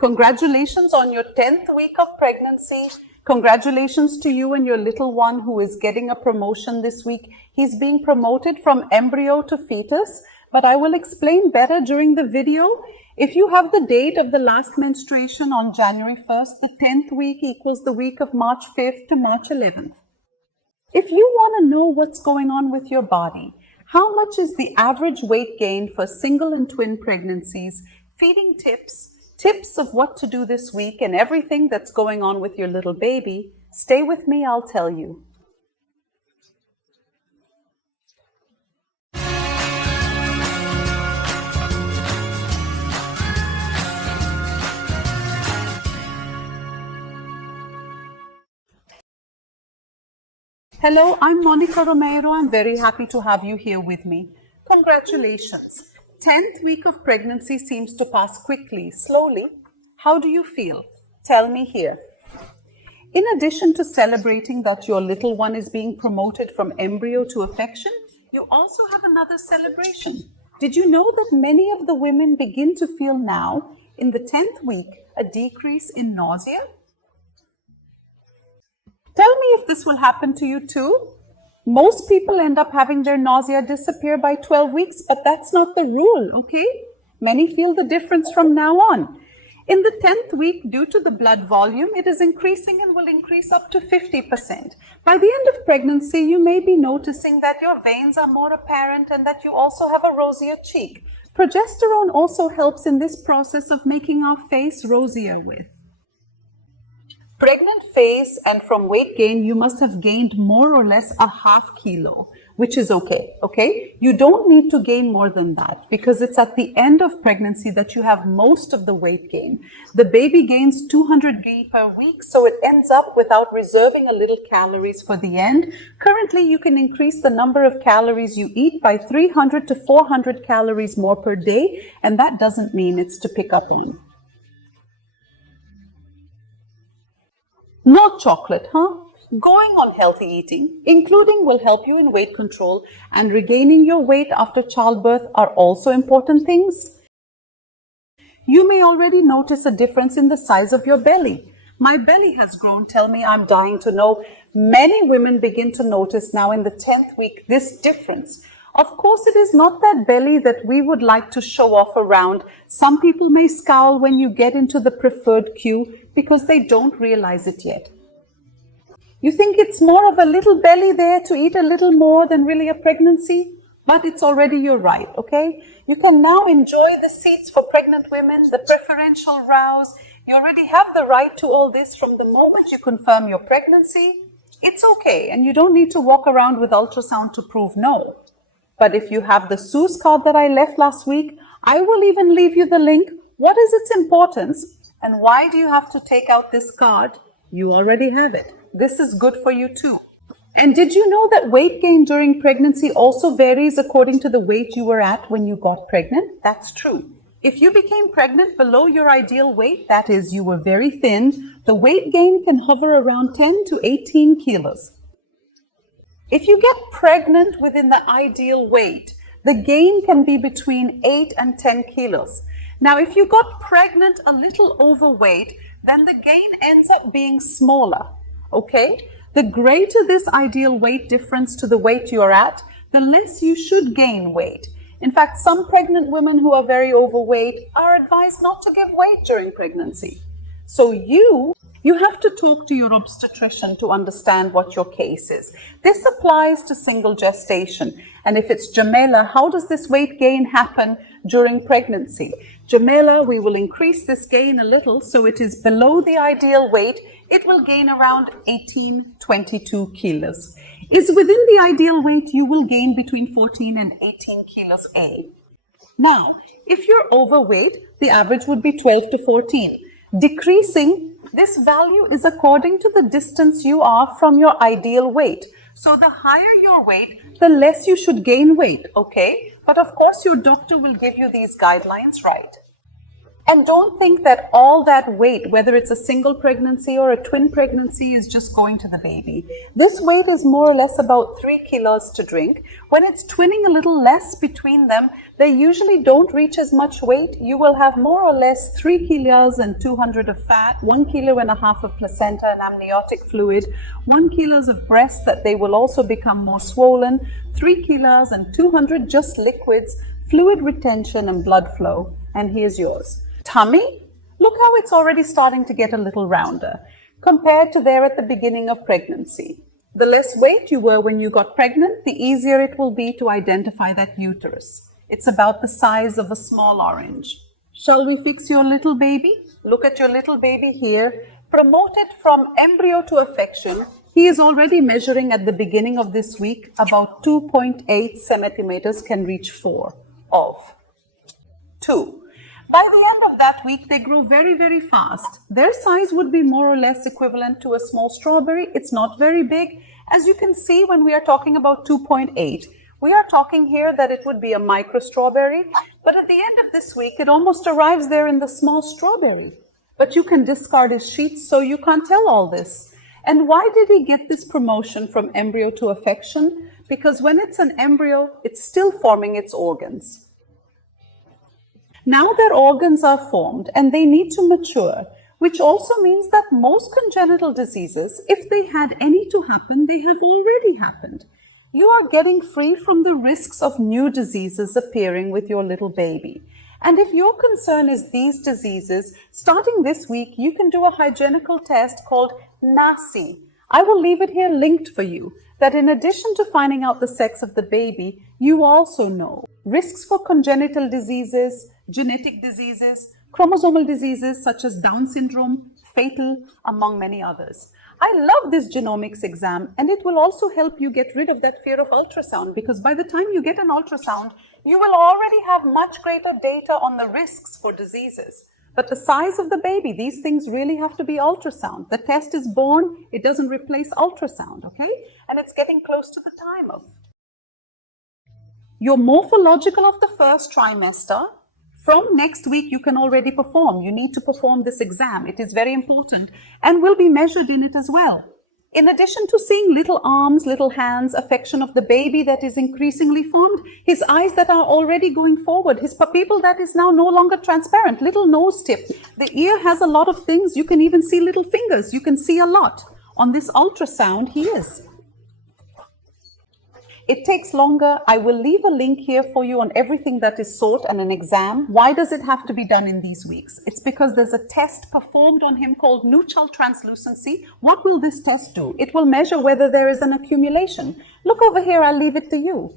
Congratulations on your 10th week of pregnancy. Congratulations to you and your little one who is getting a promotion this week. He's being promoted from embryo to fetus, but I will explain better during the video. If you have the date of the last menstruation on January 1st, the 10th week equals the week of March 5th to March 11th. If you want to know what's going on with your body, how much is the average weight gain for single and twin pregnancies, feeding tips of what to do this week, and everything that's going on with your little baby, stay with me, I'll tell you. Hello, I'm Monica Romero. I'm very happy to have you here with me. Congratulations. 10th week of pregnancy seems to pass quickly, slowly. How do you feel? Tell me here. In addition to celebrating that your little one is being promoted from embryo to affection, you also have another celebration. Did you know that many of the women begin to feel now, in the 10th week, a decrease in nausea? Tell me if this will happen to you too. Most people end up having their nausea disappear by 12 weeks, but that's not the rule, okay? Many feel the difference from now on. In the 10th week, due to the blood volume, it is increasing and will increase up to 50%. By the end of pregnancy, you may be noticing that your veins are more apparent and that you also have a rosier cheek. Progesterone also helps in this process of making our face rosier with. Pregnant phase and from weight gain, you must have gained more or less a ½ kilo, which is okay? You don't need to gain more than that because it's at the end of pregnancy that you have most of the weight gain. The baby gains 200 g per week, so it ends up without reserving a little calories for the end. Currently, you can increase the number of calories you eat by 300 to 400 calories more per day, and that doesn't mean it's to pick up on. No chocolate, huh? Going on healthy eating, including will help you in weight control, and regaining your weight after childbirth are also important things. You may already notice a difference in the size of your belly. My belly has grown, tell me, I'm dying to know. Many women begin to notice now in the 10th week this difference. Of course, it is not that belly that we would like to show off around. Some people may scowl when you get into the preferred queue because they don't realize it yet. You think it's more of a little belly there to eat a little more than really a pregnancy? But it's already your right, okay? You can now enjoy the seats for pregnant women, the preferential rows. You already have the right to all this from the moment you confirm your pregnancy. It's okay, and you don't need to walk around with ultrasound to prove no. But if you have the SUS card that I left last week, I will even leave you the link. What is its importance? And why do you have to take out this card? You already have it. This is good for you too. And did you know that weight gain during pregnancy also varies according to the weight you were at when you got pregnant? That's true. If you became pregnant below your ideal weight, that is, you were very thin, the weight gain can hover around 10 to 18 kilos. If you get pregnant within the ideal weight, the gain can be between 8 and 10 kilos. Now, if you got pregnant a little overweight, then the gain ends up being smaller, okay? The greater this ideal weight difference to the weight you're at, the less you should gain weight. In fact, some pregnant women who are very overweight are advised not to give weight during pregnancy. So you have to talk to your obstetrician to understand what your case is. This applies to single gestation. And if it's Jamela, how does this weight gain happen during pregnancy? Jamela, we will increase this gain a little so it is below the ideal weight. It will gain around 18-22 kilos. Is within the ideal weight, you will gain between 14 and 18 kilos A. Now, if you're overweight, the average would be 12 to 14. Decreasing, this value is according to the distance you are from your ideal weight. So the higher your weight, the less you should gain weight, okay? But of course, your doctor will give you these guidelines, right? And don't think that all that weight, whether it's a single pregnancy or a twin pregnancy, is just going to the baby. This weight is more or less about 3 kilos to drink. When it's twinning a little less between them, they usually don't reach as much weight. You will have more or less 3 kilos and 200 of fat, 1.5 kilos of placenta and amniotic fluid, 1 kilos of breast that they will also become more swollen, 3 kilos and 200 just liquids, fluid retention and blood flow. And here's yours. Tummy, look how it's already starting to get a little rounder compared to there at the beginning of pregnancy. The less weight you were when you got pregnant, the easier it will be to identify that uterus. It's about the size of a small orange. Shall we fix your little baby? Look at your little baby here. Promoted from embryo to affection, he is already measuring at the beginning of this week about 2.8 centimeters, can reach 4 of 2. By the end of that week, they grew very, very fast. Their size would be more or less equivalent to a small strawberry. It's not very big. As you can see, when we are talking about 2.8, we are talking here that it would be a micro strawberry. But at the end of this week, it almost arrives there in the small strawberry. But you can discard his sheets, so you can't tell all this. And why did he get this promotion from embryo to affection? Because when it's an embryo, it's still forming its organs. Now their organs are formed and they need to mature, which also means that most congenital diseases, if they had any to happen, they have already happened. You are getting free from the risks of new diseases appearing with your little baby. And if your concern is these diseases, starting this week, you can do a hygienical test called NACI. I will leave it here linked for you, that in addition to finding out the sex of the baby, you also know risks for congenital diseases, genetic diseases, chromosomal diseases such as Down syndrome, fatal, among many others. I love this genomics exam, and it will also help you get rid of that fear of ultrasound, because by the time you get an ultrasound, you will already have much greater data on the risks for diseases. But the size of the baby, these things really have to be ultrasound. The test is born, it doesn't replace ultrasound, okay? And it's getting close to the time of. Your morphological of the first trimester, from next week you can already perform. You need to perform this exam. It is very important and will be measured in it as well. In addition to seeing little arms, little hands, affection of the baby that is increasingly formed, his eyes that are already going forward, his pupil that is now no longer transparent, little nose tip. The ear has a lot of things. You can even see little fingers. You can see a lot. On this ultrasound, he is. It takes longer. I will leave a link here for you on everything that is sought and an exam. Why does it have to be done in these weeks? It's because there's a test performed on him called Nuchal Translucency. What will this test do? It will measure whether there is an accumulation. Look over here, I'll leave it to you.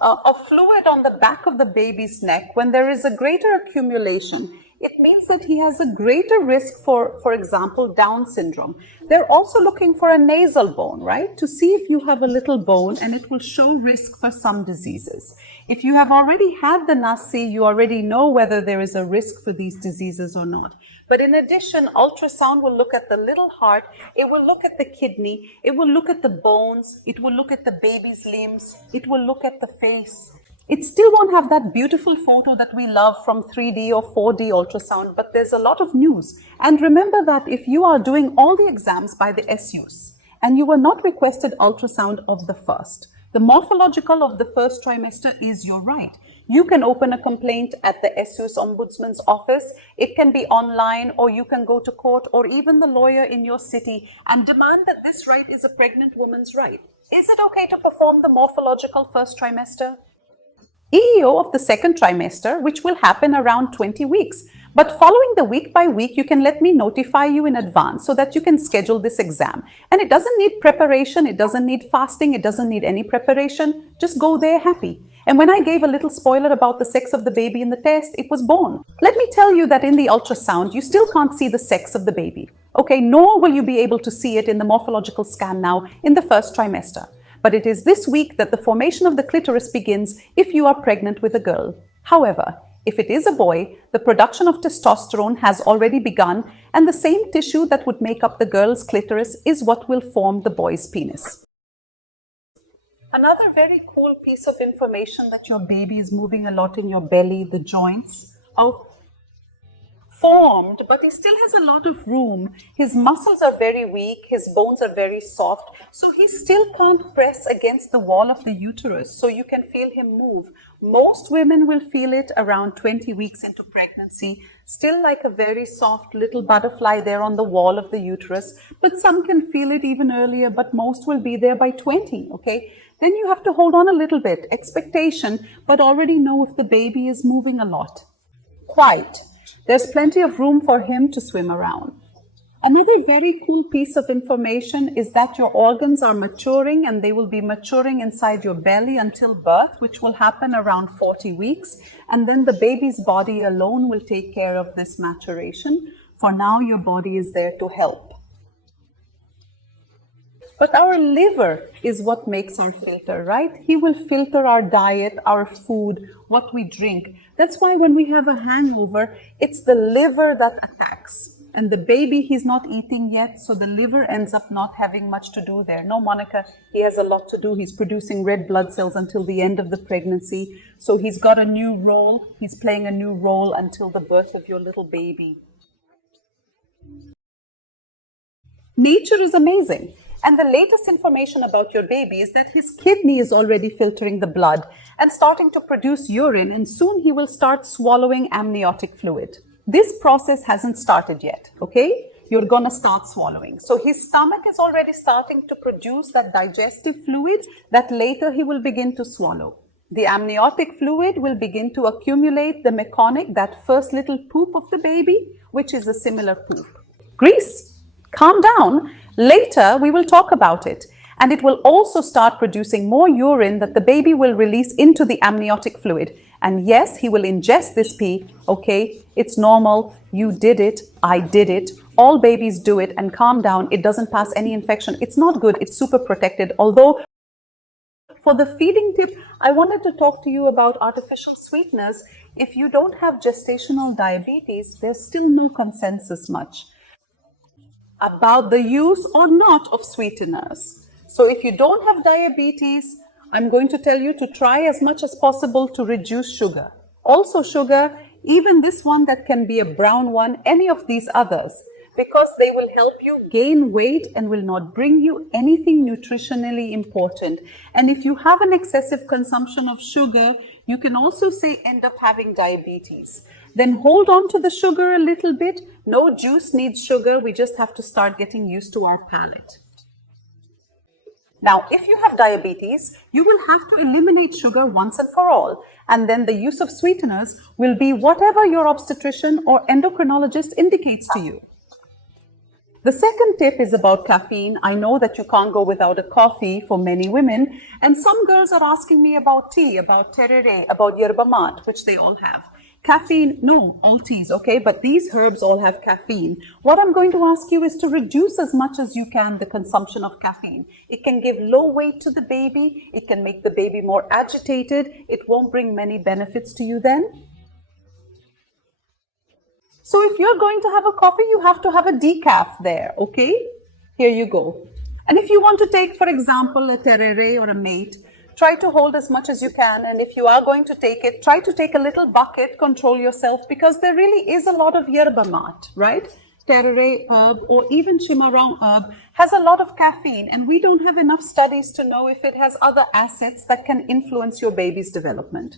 A fluid on the back of the baby's neck, when there is a greater accumulation, it means that he has a greater risk for example, Down syndrome. They're also looking for a nasal bone, right? To see if you have a little bone, and it will show risk for some diseases. If you have already had the NACI, you already know whether there is a risk for these diseases or not. But in addition, ultrasound will look at the little heart, it will look at the kidney, it will look at the bones, it will look at the baby's limbs, it will look at the face. It still won't have that beautiful photo that we love from 3D or 4D ultrasound, but there's a lot of news. And remember that if you are doing all the exams by the SUs and you were not requested ultrasound of the first, the morphological of the first trimester is your right. You can open a complaint at the SUS Ombudsman's office. It can be online, or you can go to court, or even the lawyer in your city, and demand that this right is a pregnant woman's right. Is it okay to perform the morphological first trimester? EEO of the second trimester, which will happen around 20 weeks. But following the week by week, you can let me notify you in advance so that you can schedule this exam. And it doesn't need preparation, it doesn't need fasting, it doesn't need any preparation. Just go there happy. And when I gave a little spoiler about the sex of the baby in the test, it was born. Let me tell you that in the ultrasound, you still can't see the sex of the baby. Okay, nor will you be able to see it in the morphological scan now in the first trimester. But it is this week that the formation of the clitoris begins if you are pregnant with a girl. However, if it is a boy, the production of testosterone has already begun, and the same tissue that would make up the girl's clitoris is what will form the boy's penis. Another very cool piece of information that your baby is moving a lot in your belly, the joints are formed, but he still has a lot of room. His muscles are very weak, his bones are very soft, so he still can't press against the wall of the uterus, so you can feel him move. Most women will feel it around 20 weeks into pregnancy, still like a very soft little butterfly there on the wall of the uterus, but some can feel it even earlier, but most will be there by 20, okay? Then you have to hold on a little bit, expectation, but already know if the baby is moving a lot. Quite. There's plenty of room for him to swim around. Another very cool piece of information is that your organs are maturing, and they will be maturing inside your belly until birth, which will happen around 40 weeks. And then the baby's body alone will take care of this maturation. For now, your body is there to help. But our liver is what makes our filter, right? He will filter our diet, our food, what we drink. That's why when we have a hangover, it's the liver that attacks. And the baby, he's not eating yet, so the liver ends up not having much to do there. No, Monica, he has a lot to do. He's producing red blood cells until the end of the pregnancy. So he's got a new role. He's playing a new role until the birth of your little baby. Nature is amazing. And the latest information about your baby is that his kidney is already filtering the blood and starting to produce urine, and soon he will start swallowing amniotic fluid. This process hasn't started yet, okay? You're going to start swallowing. So his stomach is already starting to produce that digestive fluid that later he will begin to swallow. The amniotic fluid will begin to accumulate the meconic, that first little poop of the baby, which is a similar poop. Greece, calm down. Later, we will talk about it, and it will also start producing more urine that the baby will release into the amniotic fluid. And yes, he will ingest this pee, okay? It's normal, you did it, I did it, all babies do it, and calm down, it doesn't pass any infection. It's not good, it's super protected. Although, for the feeding tip, I wanted to talk to you about artificial sweeteners. If you don't have gestational diabetes, there's still no consensus much about the use or not of sweeteners. So if you don't have diabetes, I'm going to tell you to try as much as possible to reduce sugar. Also sugar, even this one that can be a brown one, any of these others, because they will help you gain weight and will not bring you anything nutritionally important. And if you have an excessive consumption of sugar, you can also say end up having diabetes. Then hold on to the sugar a little bit. No juice needs sugar. We just have to start getting used to our palate. Now, if you have diabetes, you will have to eliminate sugar once and for all. And then the use of sweeteners will be whatever your obstetrician or endocrinologist indicates to you. The second tip is about caffeine. I know that you can't go without a coffee for many women. And some girls are asking me about tea, about tereré, about yerba mate, which they all have. Caffeine, no, all teas, okay, but these herbs all have caffeine. What I'm going to ask you is to reduce as much as you can the consumption of caffeine. It can give low weight to the baby. It can make the baby more agitated. It won't bring many benefits to you then. So if you're going to have a coffee, you have to have a decaf there, okay? Here you go. And if you want to take, for example, a tereré or a mate, try to hold as much as you can, and if you are going to take it, try to take a little bucket, control yourself, because there really is a lot of yerba mate, right? Tereré herb or even chimarrão herb has a lot of caffeine, and we don't have enough studies to know if it has other assets that can influence your baby's development.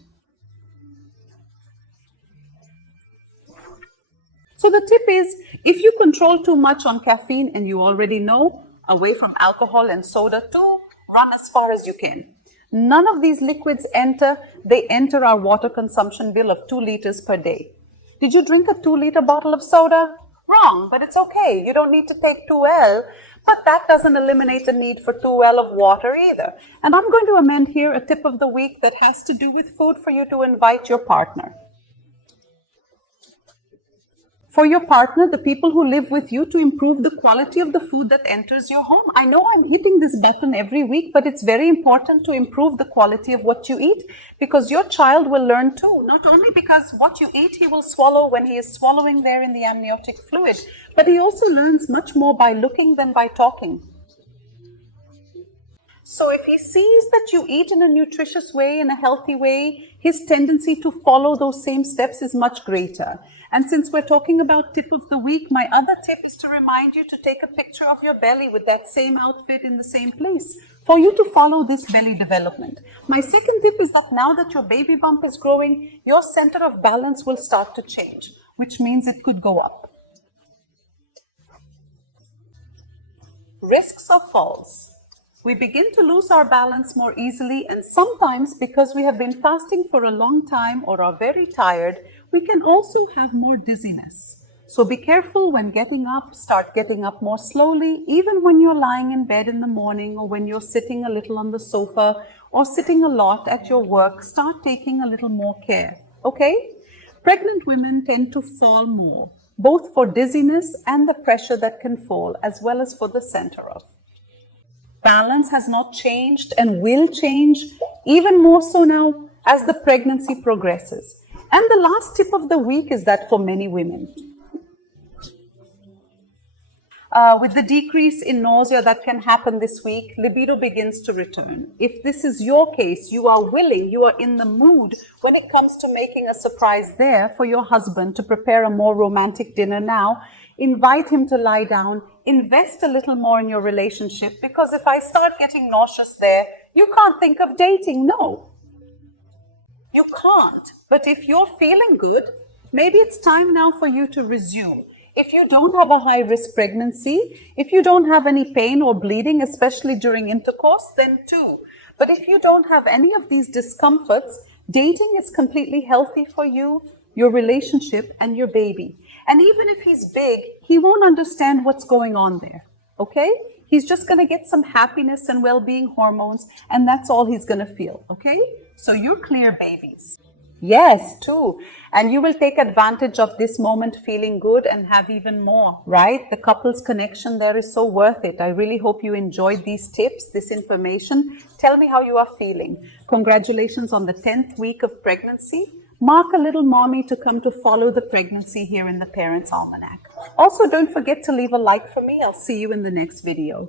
So the tip is, if you control too much on caffeine, and you already know, away from alcohol and soda too, run as far as you can. None of these liquids enter, they enter our water consumption bill of 2 liters per day. Did you drink a 2-liter bottle of soda? Wrong, but it's okay. You don't need to take 2L, but that doesn't eliminate the need for 2L of water either. And I'm going to amend here a tip of the week that has to do with food for you to invite your partner. For your partner, the people who live with you, to improve the quality of the food that enters your home. I know I'm hitting this button every week, but it's very important to improve the quality of what you eat, because your child will learn too. Not only because what you eat he will swallow when he is swallowing there in the amniotic fluid, but he also learns much more by looking than by talking. So if he sees that you eat in a nutritious way, in a healthy way, his tendency to follow those same steps is much greater. And since we're talking about tip of the week, my other tip is to remind you to take a picture of your belly with that same outfit in the same place for you to follow this belly development. My second tip is that now that your baby bump is growing, your center of balance will start to change, which means it could go up. Risks of falls. We begin to lose our balance more easily, and sometimes because we have been fasting for a long time or are very tired, we can also have more dizziness. So be careful when getting up. Start getting up more slowly, even when you're lying in bed in the morning or when you're sitting a little on the sofa or sitting a lot at your work. Start taking a little more care, okay? Pregnant women tend to fall more, both for dizziness and the pressure that can fall, as well as for the center of. Balance has not changed and will change even more so now as the pregnancy progresses. And the last tip of the week is that for many women, with the decrease in nausea that can happen this week, libido begins to return. If this is your case, you are willing, you are in the mood when it comes to making a surprise there for your husband to prepare a more romantic dinner now, invite him to lie down, invest a little more in your relationship, because if I start getting nauseous there, you can't think of dating. No, you can't. But if you're feeling good, maybe it's time now for you to resume. If you don't have a high-risk pregnancy, if you don't have any pain or bleeding, especially during intercourse, then too. But if you don't have any of these discomforts, dating is completely healthy for you, your relationship, and your baby. And even if he's big, he won't understand what's going on there, okay? He's just going to get some happiness and well-being hormones, and that's all he's going to feel, okay? So you're clear, babies. Yes, too. And you will take advantage of this moment feeling good and have even more, right? The couple's connection there is so worth it. I really hope you enjoyed these tips, this information. Tell me how you are feeling. Congratulations on the 10th week of pregnancy. Mark a little mommy to come to follow the pregnancy here in the Parents Almanac. Also, don't forget to leave a like for me. I'll see you in the next video.